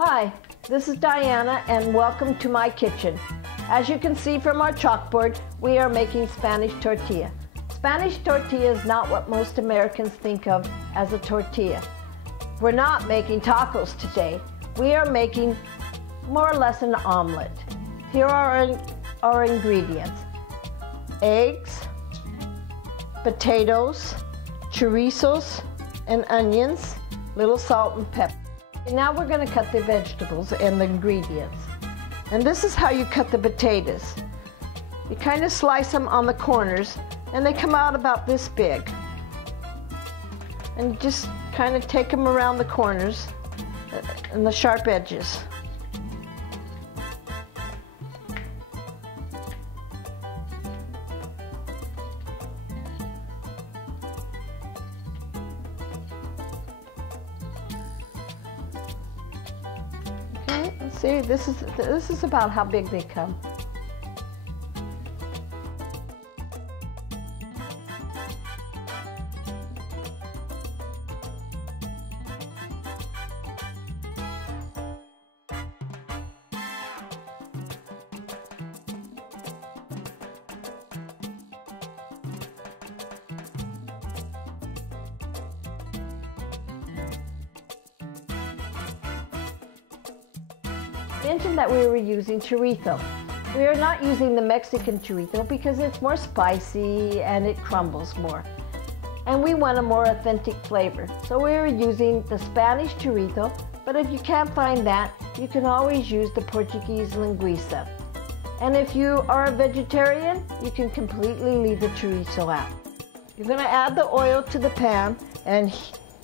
Hi, this is Diana and welcome to my kitchen. As you can see from our chalkboard, we are making Spanish tortilla. Spanish tortilla is not what most Americans think of as a tortilla. We're not making tacos today. We are making more or less an omelet. Here are our ingredients: eggs, potatoes, chorizos, and onions, little salt and pepper. And now we're going to cut the vegetables and the ingredients. And this is how you cut the potatoes. You kind of slice them on the corners and they come out about this big. And you just kind of take them around the corners and the sharp edges. Okay, let's see, this is about how big they come. I mentioned that we were using chorizo. We are not using the Mexican chorizo because it's more spicy and it crumbles more. And we want a more authentic flavor. So we are using the Spanish chorizo, but if you can't find that, you can always use the Portuguese Linguica. And if you are a vegetarian, you can completely leave the chorizo out. You're going to add the oil to the pan and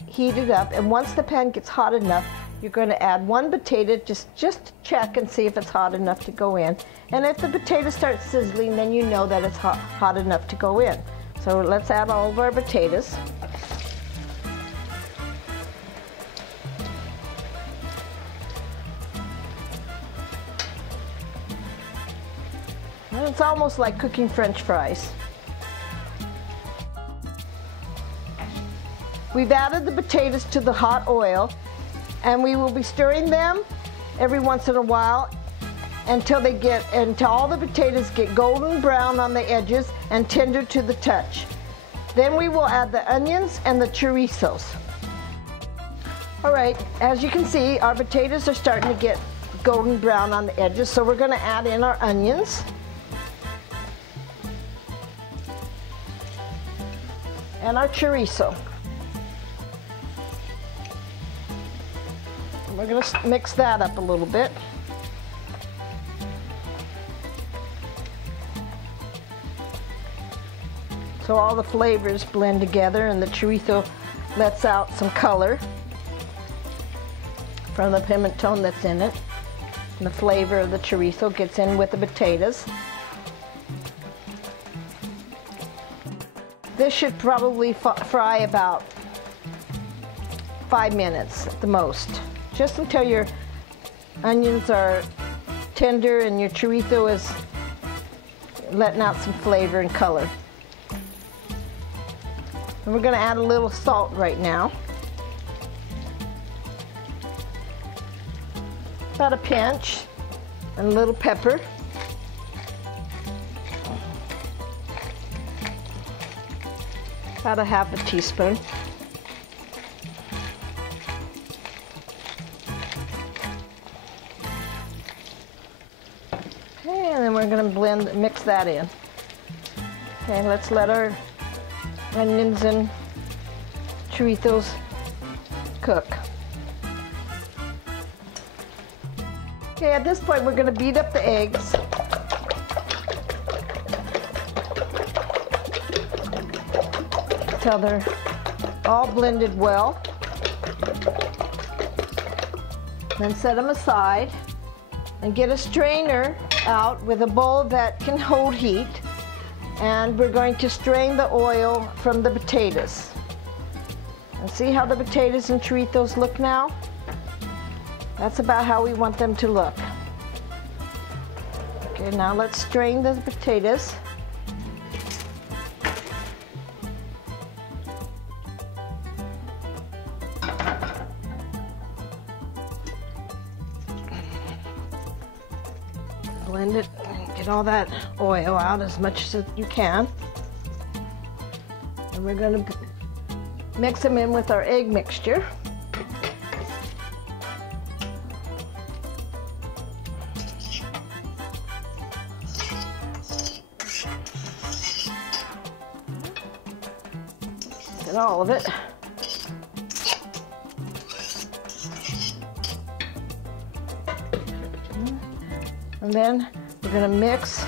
heat it up, and once the pan gets hot enough, you're going to add one potato, just check and see if it's hot enough to go in. And if the potato starts sizzling, then you know that it's hot enough to go in. So let's add all of our potatoes. And it's almost like cooking French fries. We've added the potatoes to the hot oil, and we will be stirring them every once in a while until all the potatoes get golden brown on the edges and tender to the touch. Then we will add the onions and the chorizos. All right, as you can see, our potatoes are starting to get golden brown on the edges, so we're going to add in our onions. And our chorizo. We're going to mix that up a little bit. So all the flavors blend together and the chorizo lets out some color from the pimentón that's in it. And the flavor of the chorizo gets in with the potatoes. This should probably fry about 5 minutes at the most. Just until your onions are tender and your chorizo is letting out some flavor and color. And we're going to add a little salt right now. About a pinch. And a little pepper. About a half a teaspoon. And then we're going to mix that in. Okay, let's let our onions and chorizos cook. Okay, at this point we're going to beat up the eggs. Until they're all blended well. Then set them aside and get a strainer out with a bowl that can hold heat, and we're going to strain the oil from the potatoes. And see how the potatoes and chorizos look now? That's about how we want them to look. Okay, now let's strain the potatoes. Blend it, get all that oil out as much as you can. And we're going to mix them in with our egg mixture. Get all of it. And then we're going to mix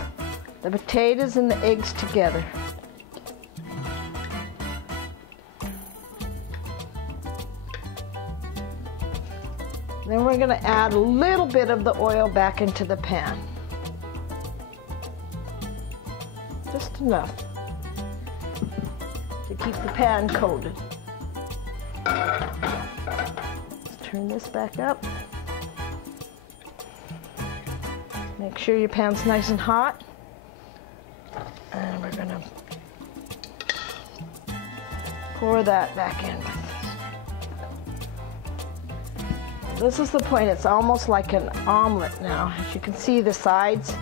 the potatoes and the eggs together. Then we're going to add a little bit of the oil back into the pan. Just enough to keep the pan coated. Let's turn this back up. Make sure your pan's nice and hot. And we're going to pour that back in. This is the point. It's almost like an omelet now. As you can see, the sides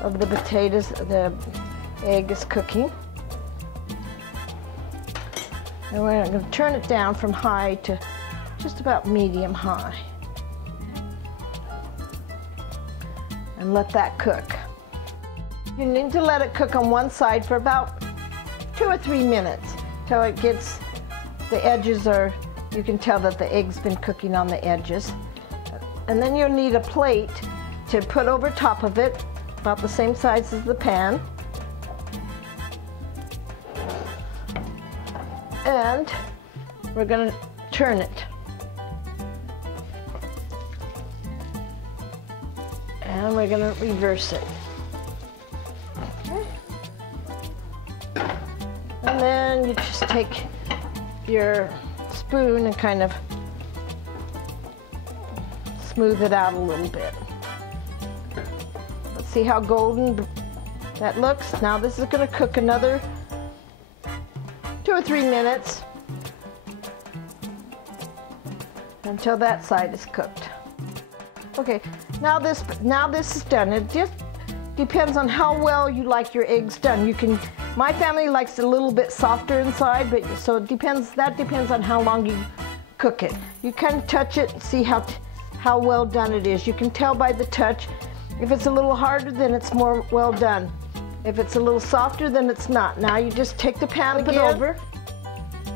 of the potatoes, the egg is cooking. And we're going to turn it down from high to just about medium high. And let that cook. You need to let it cook on one side for about 2 or 3 minutes till it gets, the edges are, you can tell that the egg's been cooking on the edges. And then you'll need a plate to put over top of it, about the same size as the pan. And we're going to turn it. And we're going to reverse it. Okay. And then you just take your spoon and kind of smooth it out a little bit. Let's see how golden that looks. Now this is going to cook another 2 or 3 minutes until that side is cooked. Okay, now this is done. It just depends on how well you like your eggs done. You can, my family likes it a little bit softer inside, but so it depends. That depends on how long you cook it. You can touch it and see how well done it is. You can tell by the touch. If it's a little harder, then it's more well done. If it's a little softer, then it's not. Now you just take the pan, flip it over,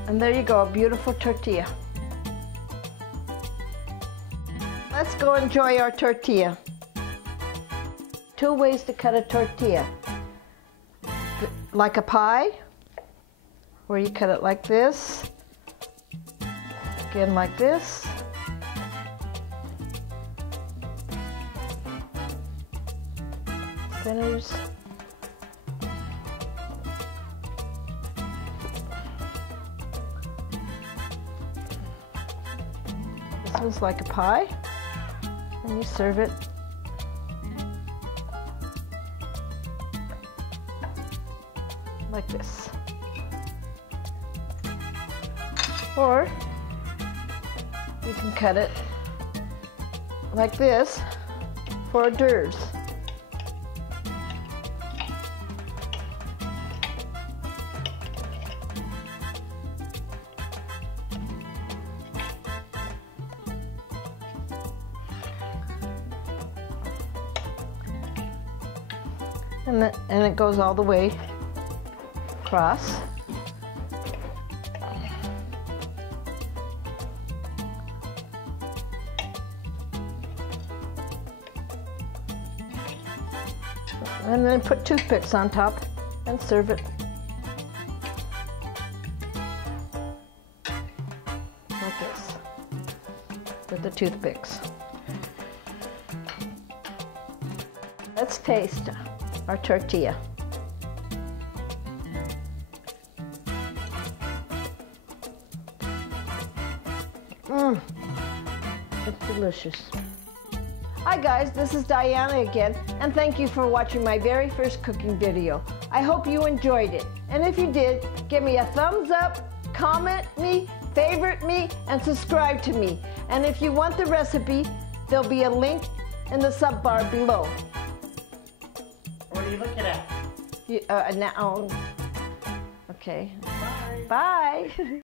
and there you go, a beautiful tortilla. Let's go enjoy our tortilla. 2 ways to cut a tortilla. Like a pie, where you cut it like this, again like this, centers, this one's like a pie. And you serve it like this. Or you can cut it like this for hors d'oeuvres. And it goes all the way across. And then put toothpicks on top and serve it like this with the toothpicks. Let's taste our tortilla. It's delicious. Hi guys, this is Diana again, and thank you for watching my very first cooking video. I hope you enjoyed it, and if you did, give me a thumbs up, comment me, favorite me, and subscribe to me. And if you want the recipe, there'll be a link in the sub bar below. are you looking at? Now, okay. Bye. Bye.